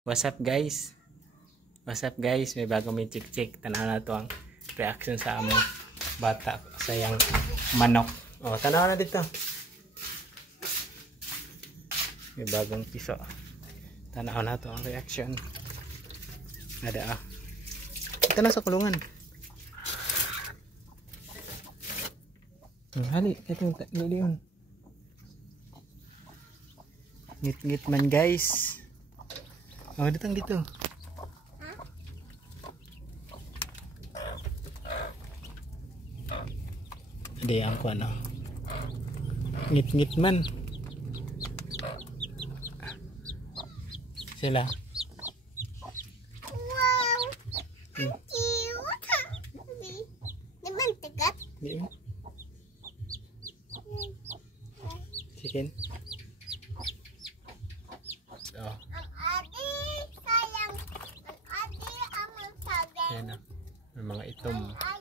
What's up guys? What's up guys? May bago may chik-chik. Tanaw na to ang reaction sa among bata sa yang manok. Oh, tanaw na dito. May bagong piso. Tanaw na to ang reaction. Ada ah. Kita na sa kulungan. Hali, katong liyon. Ngit-ngit man guys. Oh, datang dito. Hindi ang kuha na. Ngit-ngit man. Sila. Wow! Naman tigat? Hindi mo. Chicken. Oh. Ang adi, sayang. Ang adi, amang sagan. Ayan na. May mga itom. Ang